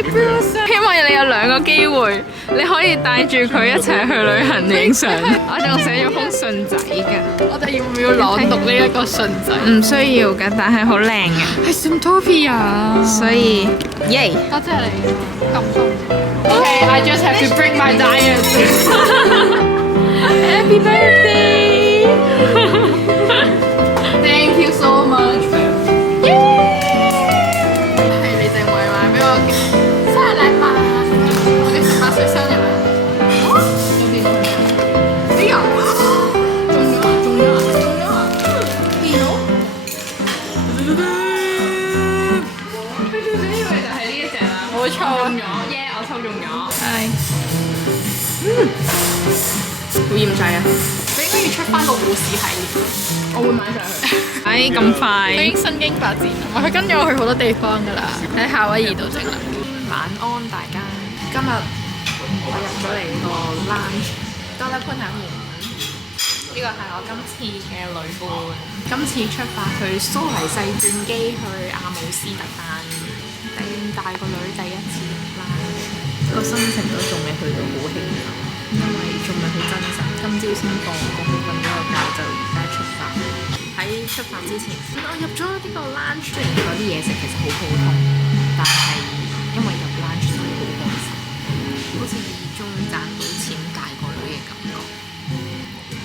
Hi Bruce， 希望你有2個機會，你可以帶住佢一齊去旅行影相。我仲寫咗封信仔㗎，我哋要唔要朗讀呢一個信仔？唔需要㗎，但係好靚嘅，係 Symptopia，所以耶！多謝你咁分。Okay, I just have to break my diet. Happy birthday! Thank you so much. 係你哋會買俾我嘅生日禮物啊！你18歲生日啊？你有啊？仲有，見到？佢最緊要嘅就係呢一隻啦，冇錯，中咗，耶！我抽中咗。係。好厭世啊！佢應該要出翻個護士系列，我會買上去。咁快，佢已經身經百戰啦，佢跟咗我去好多地方㗎啦，喺夏威夷度整啦。晚安大家。今日我入咗嚟個 lunch， 多得潘肯門。呢個係我今次嘅旅伴，今次出發去蘇黎世轉機去阿姆斯特丹，帶個女第一次入 lunch， 個心情都仲未去到好興奮，因為仲未去真實。今朝先放工，瞓咗個覺就而家出發。喺出發之前，我入咗呢個 lunch， 雖然嗰啲嘢食其實好普通，但係因為入 lunch 所以好開心，好似終於賺到錢帶個女嘅感覺。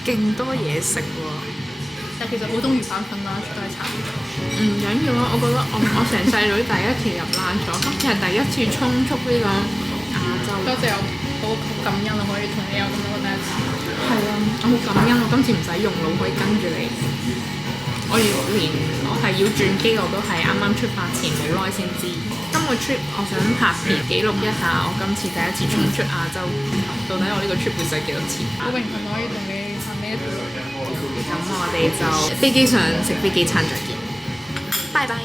勁多嘢食喎，但其實普通魚板粉 lunch 都係差唔多。唔緊要啊！我覺得我成世女第一次入 lunch 咗，今次係第一次衝出呢個亞洲。多謝我好感恩啊，可以同你有咁多個第一次。係啊，我好感恩，我今次唔使用腦，可以跟住你。我係要轉機，我都係啱啱出發前冇耐先知。今個 trip 我想拍片記錄一下我今次第一次衝出亞洲，到底我呢個 trip 會使幾多錢？好榮幸可以同你行呢一條路。咁我哋就飛機上食飛機餐再見，拜拜。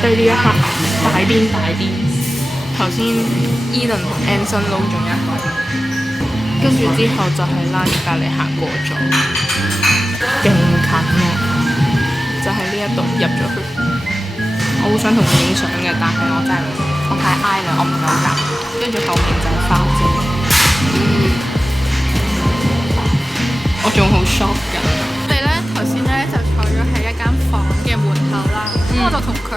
對呢一刻大癲大癲，頭先 Eden 同 Anson 撈咗一個，跟住之後就係拉住隔離行過咗，勁近咯，就喺呢一度入咗去。我好想同佢影相嘅，但係我太挨啦，我唔夠夾。跟住後面就係花姐，我仲好 shock 㗎。我哋咧頭先咧就坐咗喺一間房嘅門口啦，咁我就同佢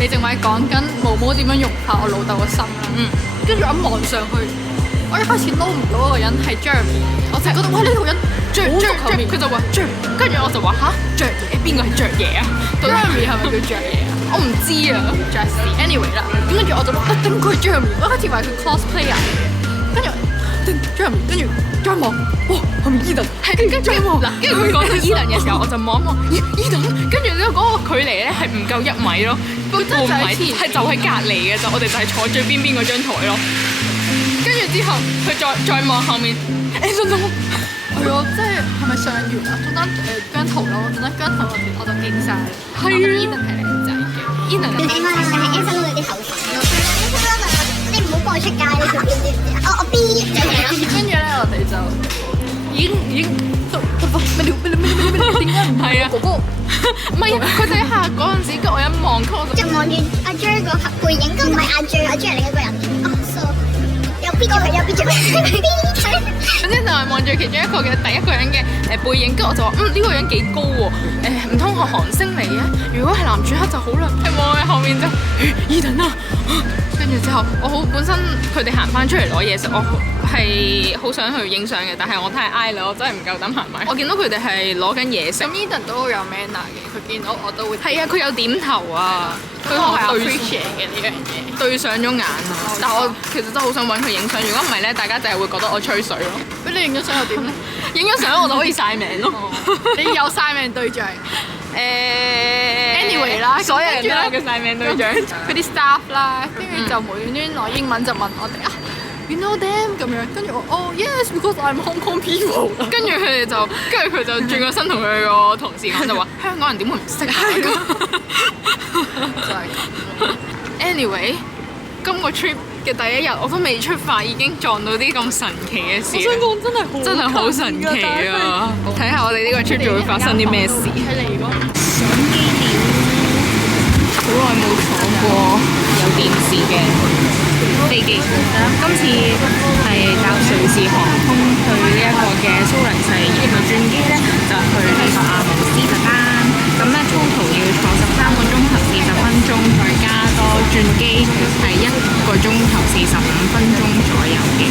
李靜偉講緊毛毛點樣融化我老豆個心啦。跟住我一望上去，我一開始撈唔到嗰個人係 Jeremy， 我就係覺得哇呢個人著，佢就話著，跟住我就話嚇著嘢，邊個係著嘢啊？Jeremy 係咪叫著嘢啊？我唔知啊 ，Jessie，anyway 啦，咁跟住我就話頂佢 Jeremy， 我開始話佢 cosplayer 嚟嘅，跟住頂 Jeremy， 跟住再望，哇係咪 Eden？ 係跟住嗱，跟住佢講到 Eden 嘅時候，我就望一望，Eden， 跟住之後嗰個距離咧係唔夠1米咯，半米係就喺隔離嘅就，我哋就係坐最邊邊嗰張台咯。跟住之後，佢再望後面，信到係啊，即係咪上完啊？總之姜濤咯，總之姜濤我就勁晒。係啊 ，Eden 係靚仔嘅 ，Eden 你話係咪 Anson 嗰啲頭髮咯？你唔好幫我出街呢條邊知唔知啊？我 B 咗佢啦。跟住咧，我哋就已經點解唔係啊？哥哥，唔係啊！佢第一下嗰陣時，跟我一望，跟我就就望住阿 J 個背影，唔係阿 J， 阿 J 係另一個人。哦，so 有 B 咗佢，有 B 咗佢。總之就係望住其中一個嘅第一個人嘅背影，跟住我就話呢個人幾高喎，唔通係韓星嚟嘅？如果係男主角就好啦。係望喺後面就Eden啊，跟住之後我本身佢哋行翻出嚟攞嘢食，我係好想去影相嘅，但係我太挨啦，我真係唔夠膽行埋。我見到佢哋係攞緊嘢食。咁 Eden 都好有 manner 嘅，佢見到我都會係啊，佢有點頭啊，佢同我對嘅呢樣嘢。對上咗眼啊！但係我其實真係好想揾佢影相，如果唔係咧，大家就係會覺得我吹水咯。俾你影咗相又點咧？影咗相我就可以晒命咯。你有晒命對象？Anyway 啦，所有人都有嘅晒命對象。佢啲 staff 啦，跟住就無端端攞英文就問我哋啊，You know them 咁樣，跟住我哦 yes because I'm Hong Kong people。跟住佢就轉個身同佢個同事講就話香港人點會唔識啊？就係咁。Anyway，今個 trip 嘅第一日，我都未出發，已經撞到啲咁神奇嘅事。我想講真係好神奇啊！睇下我哋呢個 trip 仲會發生啲咩事。好耐冇坐過有電視嘅飛機，今次係搭瑞士航空去呢一個嘅蘇黎世，然後轉機呢就去呢個阿姆斯特丹。咁呢 total 要坐13個鐘頭40分鐘，再加多轉機係1個鐘頭45分鐘左右嘅。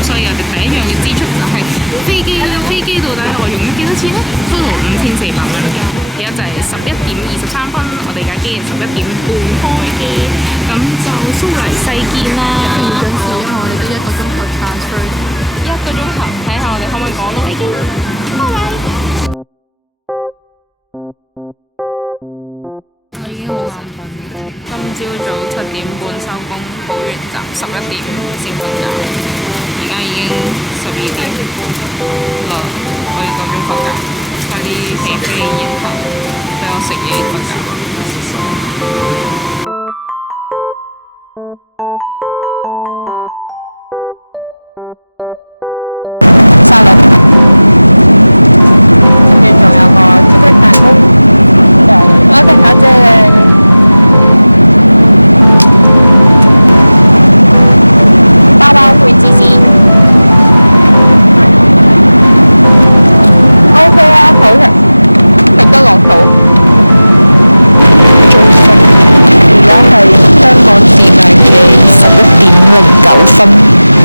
所以我哋第一樣嘅支出就係飛機啦。飛機到底我用咗幾多錢呢？total 5400蚊嘅。而家就係11點23分，我哋架機係11點半開機，咁就蘇黎世見啦。準時因為我哋都1個鐘頭 transfer， 1個鐘頭，睇下我哋可唔可以講到飛機。我已經好眼瞓，今朝早7點半收工，補完習11點先瞓覺，而家已經12點啦，我要夠鐘瞓覺。快啲起飛，然後俾我食嘢瞓覺。沙律，跟住仲有個朱古力蛋糕。我哋包包配芝士。OK 啊，好食，食得落肚。早晨，而家係香港時間嘅11點09分。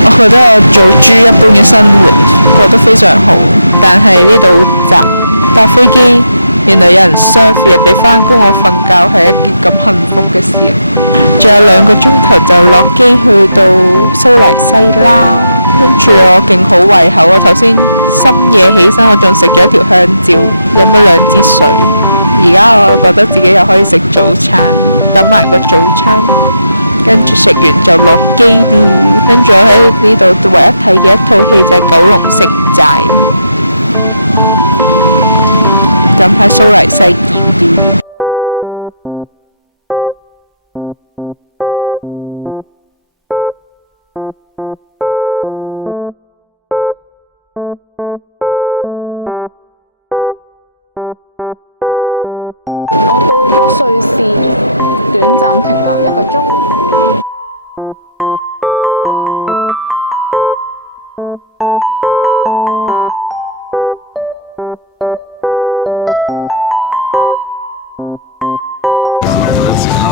我覺得我做豬一般嘅生活過得非常好，但係呢度好雜。搭飛機原來有人 serve 人哋返工，我瞓覺係一件咁幸福嘅事。仲有2個鐘頭就落機去到蘇黎世啦。跟住我勁好胃口啊！頭先深夜起身，我仲食咗一條香蕉，飲咗2支水。而家我覺得自己又可以食早餐，等埋個早餐，跟住食完就落機了。跟住我喺呢度唯一睇嘅一套戲就係《九龍城寨》，咁喺蘇黎世見了。我到咗瑞士，短暫停留1個鐘。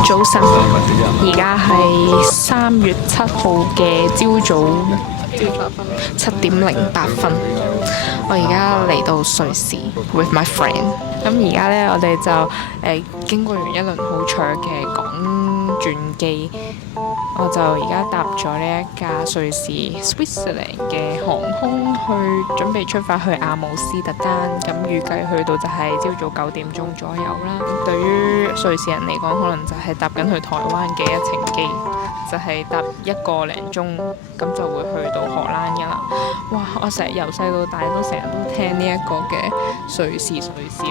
早晨，而家係3月7號嘅朝早7點08分。我而家嚟到瑞士 with my friend。咁而家呢，我哋就經過完一輪好長嘅港轉機，我就而家搭咗呢一架瑞士 Switzerland 嘅航空去準備出發去阿姆斯特丹。咁預計去到就係朝早9點鐘左右啦。對於瑞士人嚟講，可能就係搭緊去台灣嘅一程機，就係搭1個零鐘，咁就會去到荷蘭㗎啦。哇！我成日由細到大都成日都聽呢一個嘅瑞士，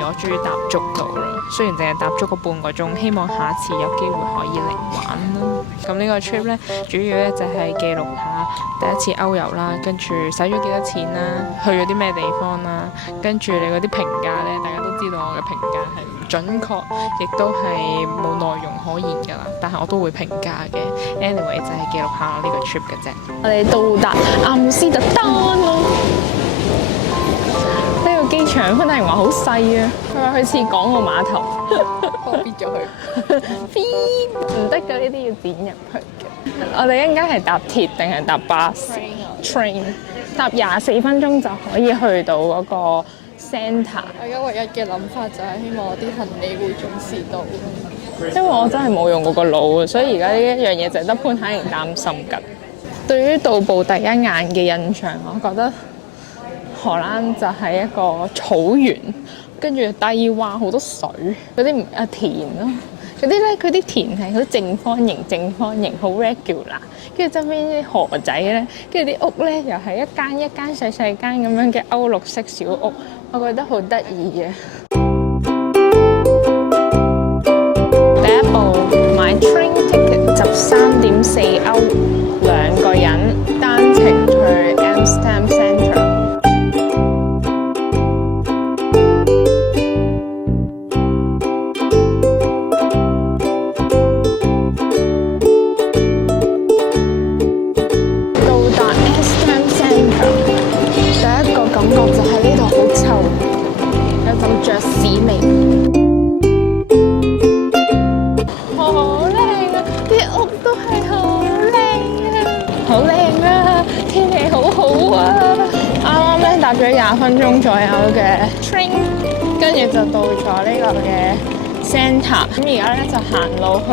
我終於踏足到啦。雖然淨係踏足個半個鐘，希望下次有機會可以嚟玩啦。咁呢個 trip 呢，主要呢就係記錄下第一次歐遊啦，跟住使咗幾多錢啦，去咗啲咩地方啦，跟住你嗰啲評價呢，大家都知道我嘅評價係唔準確，亦都係冇內容可言㗎啦。但係我都會評價嘅。Anyway 就係記錄下我呢個 trip 嘅啫。我哋到達阿姆斯特丹咯。呢個機場潘大榮話好細啊，佢話佢似港澳碼頭。我逼咗佢，唔得㗎，呢啲要剪入去嘅。我哋一陣間係搭鐵定係搭巴士 ？Train 搭24分鐘就可以去到嗰個 centre。我而家唯一嘅諗法就係希望我啲行李會準時到。因為我真係冇用過個腦，所以而家呢一樣嘢就係得潘肯榮擔心緊。對於到步第一眼嘅印象，我覺得荷蘭就係一個草原，跟住低洼好多水，嗰啲田咯，嗰啲咧佢啲田係好正方形，好 regular， 跟住側邊啲河仔咧，跟住啲屋咧又係一間一間細間咁樣嘅歐陸式小屋，我覺得好得意嘅。第一步買 train ticket 13.4歐。2個人單程去 Amsterdam Central。到達 Amsterdam Central，第一個感覺就係呢度好臭，有陣雀屎味。好靚啊！啲屋都係好靚啊，好靚啊！天氣好好啊！啱啱咧搭咗20分鐘左右嘅 train， 跟住就到咗呢個嘅 centre。咁而家咧就行路去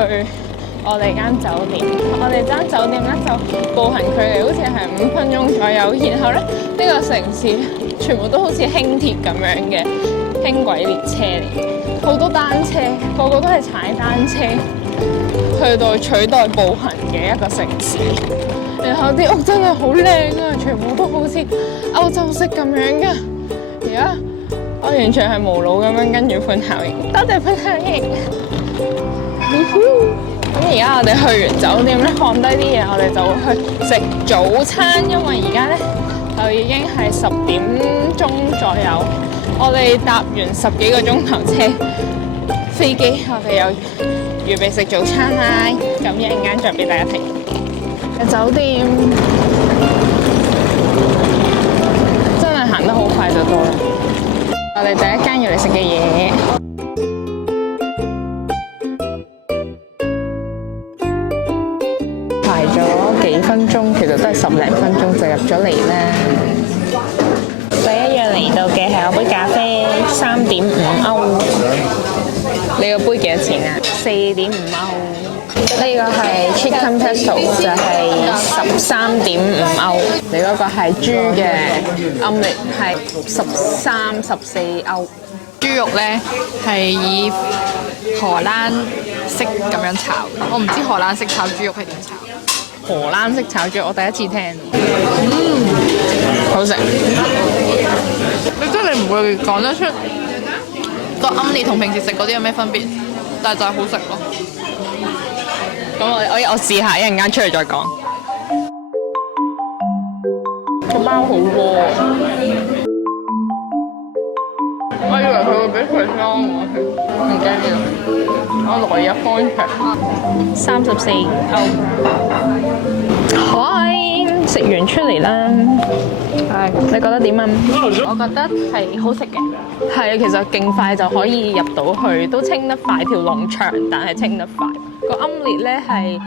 我哋間酒店。我哋間酒店咧就步行距離好似係5分鐘左右。然後咧呢個城市全部都好似輕鐵咁樣嘅輕軌列車嚟，好多單車，個個都係踩單車去到取代步行嘅一個城市。然後啲屋真係好靚啊，全部都好似歐洲式咁樣噶。而家我完全係無腦咁樣跟住潘巧瑩，多謝潘巧瑩。咁而家我哋去完酒店咧，放低啲嘢，我哋就會去食早餐，因為而家咧就已經係10點鐘左右。我哋搭完10幾個鐘頭車飛機，我哋又預備食早餐啦。咁一陣間再俾大家睇。酒店真係行得好快就到啦。我哋第一間要嚟食嘅嘢，排咗幾分鐘，其實都係10零分鐘就入咗嚟啦。第一樣嚟到嘅係我杯咖啡，3.5歐。你個杯幾多錢啊？4.5歐。呢個係 Chicken Pesto， 就係13.5歐。你嗰個係豬嘅 omelette， 係13、14歐。豬肉咧係以荷蘭式咁樣炒，我唔知荷蘭式炒豬肉係點炒。荷蘭式炒豬肉，我第一次聽。好食。你真係唔會講得出個 omelette 同平時食嗰啲有咩分別，但係就係好食咯。咁我試下，一陣間出去再講。個包好鍋，我以為佢會俾佢裝我添，唔緊要。我來日方長，34歐。嗨，食完出嚟啦。係，你覺得點啊？我覺得係好食嘅。係，其實勁快就可以入到去，都清得快，條龍長，但係清得快。個omelette咧係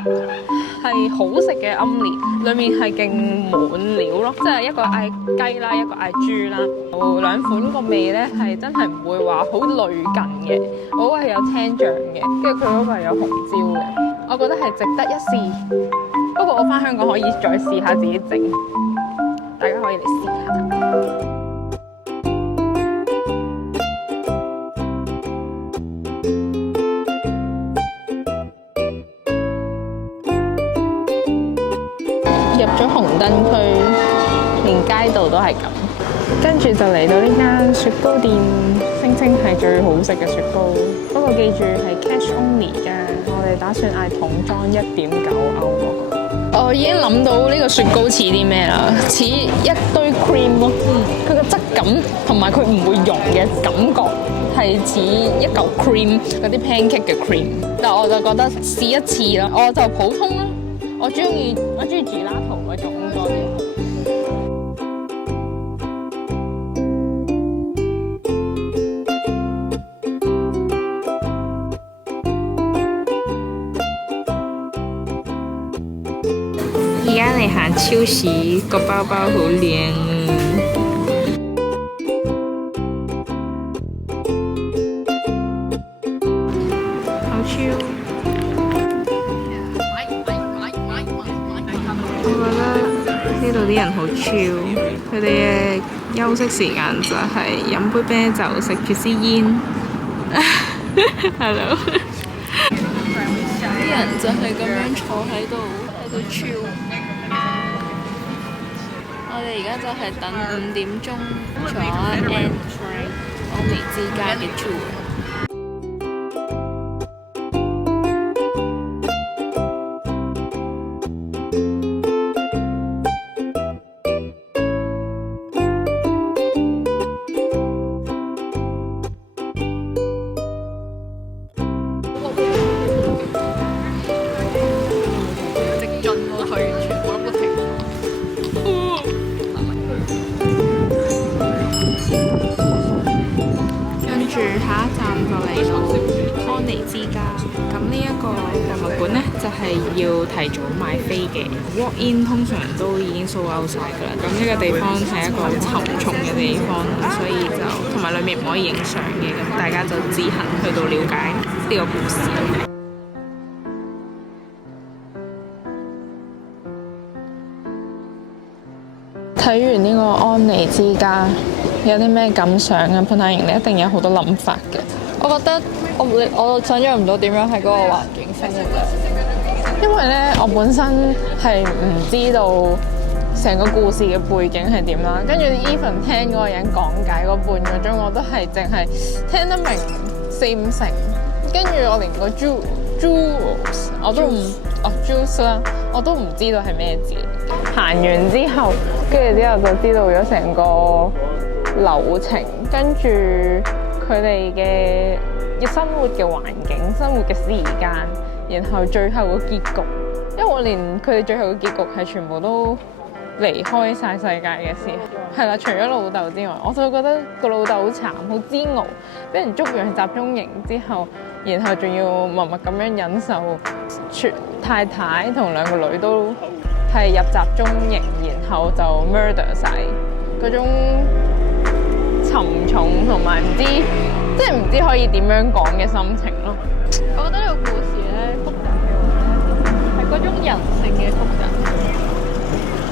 好食嘅omelette，裡面係勁滿料咯，即係一個嗌雞啦，一個嗌豬啦，兩款個味咧係真係唔會話好類近嘅。我嗰個係有青醬嘅，跟住佢嗰個係有紅椒嘅，我覺得係值得一試。不過我返香港可以再試下自己整，大家可以嚟試下。入咗紅燈區，連街道都係咁。跟住就嚟到呢間雪糕店，聲稱係最好食嘅雪糕。不過記住係 cash only 㗎，我哋打算嗌桶裝1.9歐嗰個。我已經諗到呢個雪糕似啲咩啦，似一堆 cream 咯。佢個質感同埋佢唔會溶嘅感覺係似一嚿 cream 嗰啲 pancake 嘅 cream。但我就覺得試一次啦，我就普通啦。我中意gelato嗰種多啲。而家嚟行超市，個包包好靚啊！好超。呢度啲人好 chill，佢哋嘅休息時間就係飲杯啤酒，食住支煙。Hello， 啲人就係咁樣坐喺度 chill。我哋而家就係等5點鐘坐 N train 歐美之家嘅 tour。安妮之家。咁呢一個博物館呢，就係要提早買飛嘅 ，walk in 通常都已經 sold out晒㗎啦。咁呢個地方係一個沉重嘅地方，所以就同埋裡面唔可以影相嘅，咁大家就自行去到了解呢個故事。睇完呢個安妮之家，有啲咩感想啊？潘太瑩，你一定有好多諗法嘅。我覺得我想象唔到點樣喺嗰個環境生活咧，因為咧，我本身係唔知道成個故事嘅背景係點啦，跟住 even 聽嗰個人講解嗰半個鐘，我都係淨係聽得明4-5成，跟住我連個 jewels 我都唔juice 啦，我都唔知道係咩字嚟嘅。行完之後，跟住之後就知道咗成個流程，跟住佢哋嘅生活嘅環境、生活嘅時間，然後最後個結局。因為我連佢哋最後嘅結局係全部都離開晒世界嘅時候，係啦，除咗老豆之外，我就覺得個老豆好慘，好煎熬，俾人捉咗去集中營之後，然後仲要默默咁樣忍受太太同2個女都係入集中營，然後就 murder 晒嗰種沉重同埋唔知，即係唔知可以點樣講嘅心情咯。我覺得呢個故事咧複雜嘅話咧，係嗰種人性嘅複雜。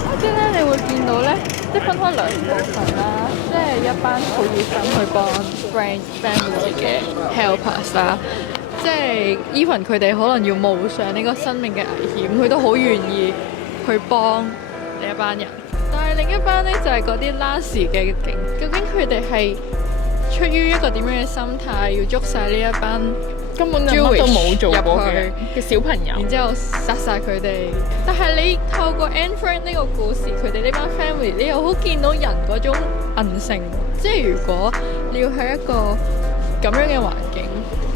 跟住咧，你會見到咧，即係分開2部分啦，即係一班好熱心去幫 family 嘅 helpers 啦，即係 even 佢哋可能要冒上呢個生命嘅危險，佢都好願意去幫呢一班人。但係另一班咧就係嗰啲 last 嘅警，究竟佢哋係出於一個點樣嘅心態，要捉晒呢一班根本就乜都冇做過嘅小朋友，然之後殺晒佢哋。但係你透過 Anne Frank 呢個故事，佢哋呢班 family， 你又好見到人嗰種韌性。即係如果你要喺一個咁樣嘅環境，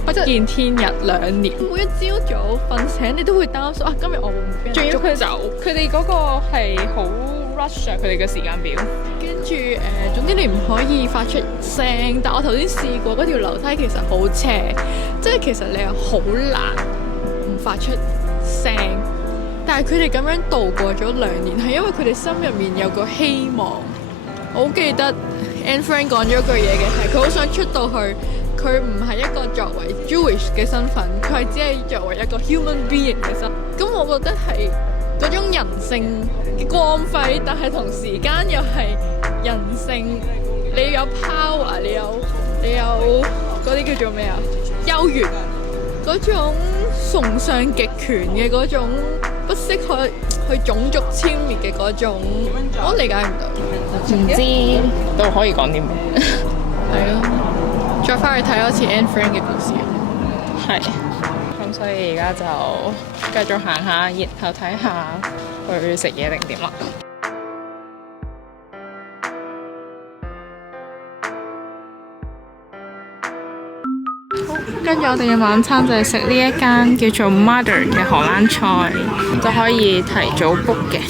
不見天日2年，每一朝早瞓醒你都會擔心今日我會唔會俾人捉走？佢哋嗰個係好 rush 佢哋嘅時間表。跟住總之你唔可以發出聲。但我頭先試過嗰條樓梯其實好斜，即係其實你係好難唔發出聲。但係佢哋咁樣度過咗2年，係因為佢哋心入面有個希望。我好記得 Anne Frank 講咗一句嘢嘅係，佢好想出到去，佢唔係一個作為 Jewish 嘅身份，佢係只係作為一個 human being 嘅身份。咁我覺得係嗰種人性嘅光輝，但係同時間又係人性。你有 power， 你有嗰啲叫做咩啊？優越嗰種崇尚極權嘅嗰種不惜去種族殲滅嘅嗰種，我理解唔到。唔知都可以講啲咩？係咯，再翻去睇多次 Anne Frank 嘅故事。係。咁所以而家就繼續行下，然後睇下去食嘢定點啦。跟住我哋嘅晚餐就係食呢一間叫做 Mother 嘅荷蘭菜，就可以提早 book 嘅。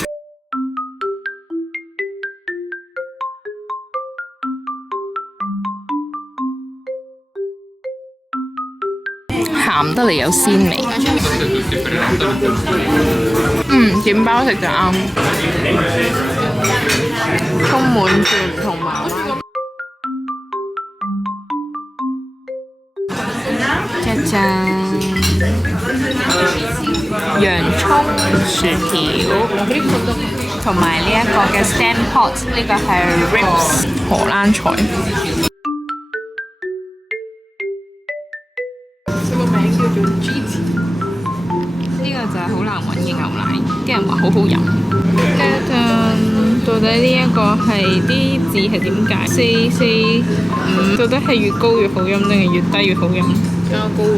鹹得嚟有鮮味。點包食就啱。充滿住唔同媽媽。짜잔，洋葱、薯條，同埋呢一個嘅 stand pot， 呢個係 ribs 荷蘭菜。佢個名叫做 GT， 呢個就係好難揾嘅牛奶，啲人話好好飲。到底呢一個係啲字係點解？445，到底係越高越好飲定係越低越好飲？比較高嘅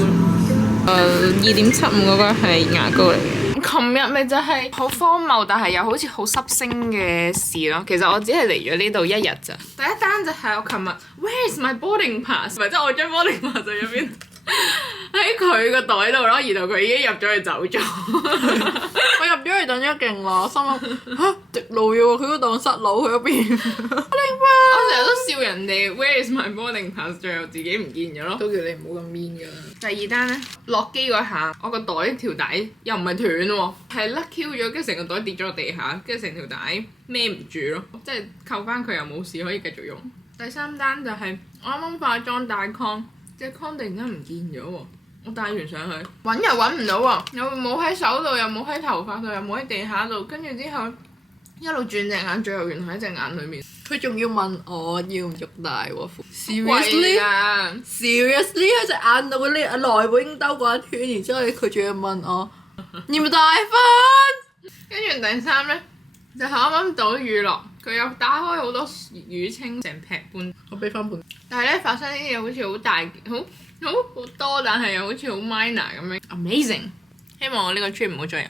，2.75嗰個係牙膏嚟嘅。琴日咪就係好荒謬，但係又好似好濕星嘅事咯。其實我只係嚟咗呢度1日咋。第一單就係我琴日 Where's my boarding pass？ 咪即係我張 boarding pass 喺入邊喺佢個袋度咯，然後佢已經入咗去走咗。我入咗去等咗勁耐，心諗直路嘅喎，佢嗰檔失路去咗邊？我成日都笑人人哋 Where is my boarding pass， 最後自己唔見咗咯。都叫你唔好咁 mean 㗎啦。第二單咧，落機嗰下，我個袋條帶又唔係斷喎，係甩 Q 咗，跟住成個袋跌咗落地下，跟住成條帶孭唔住咯，即係扣翻佢又冇事可以繼續用。第三單就係我啱啱化妝戴 con， 隻 con 突然間唔見咗喎，我戴完上去揾又揾唔到喎，又冇喺手度，又冇喺頭髮度，又冇喺地下度，跟住之後一路轉隻眼，最後原來喺隻眼裏面。佢仲要問我要唔要戴喎 Seriously 啊 ？Seriously 喺隻眼度嗰啲內部已經兜過一圈，然之後佢仲要問我要唔要戴翻？跟住第三咧就係啱啱倒乳落，佢又打開好多乳清成劈半，我俾翻半。但係咧發生呢啲嘢好似好大好多，但係又好似好 minor 咁樣 amazing。希望我呢個 trip 唔好再有。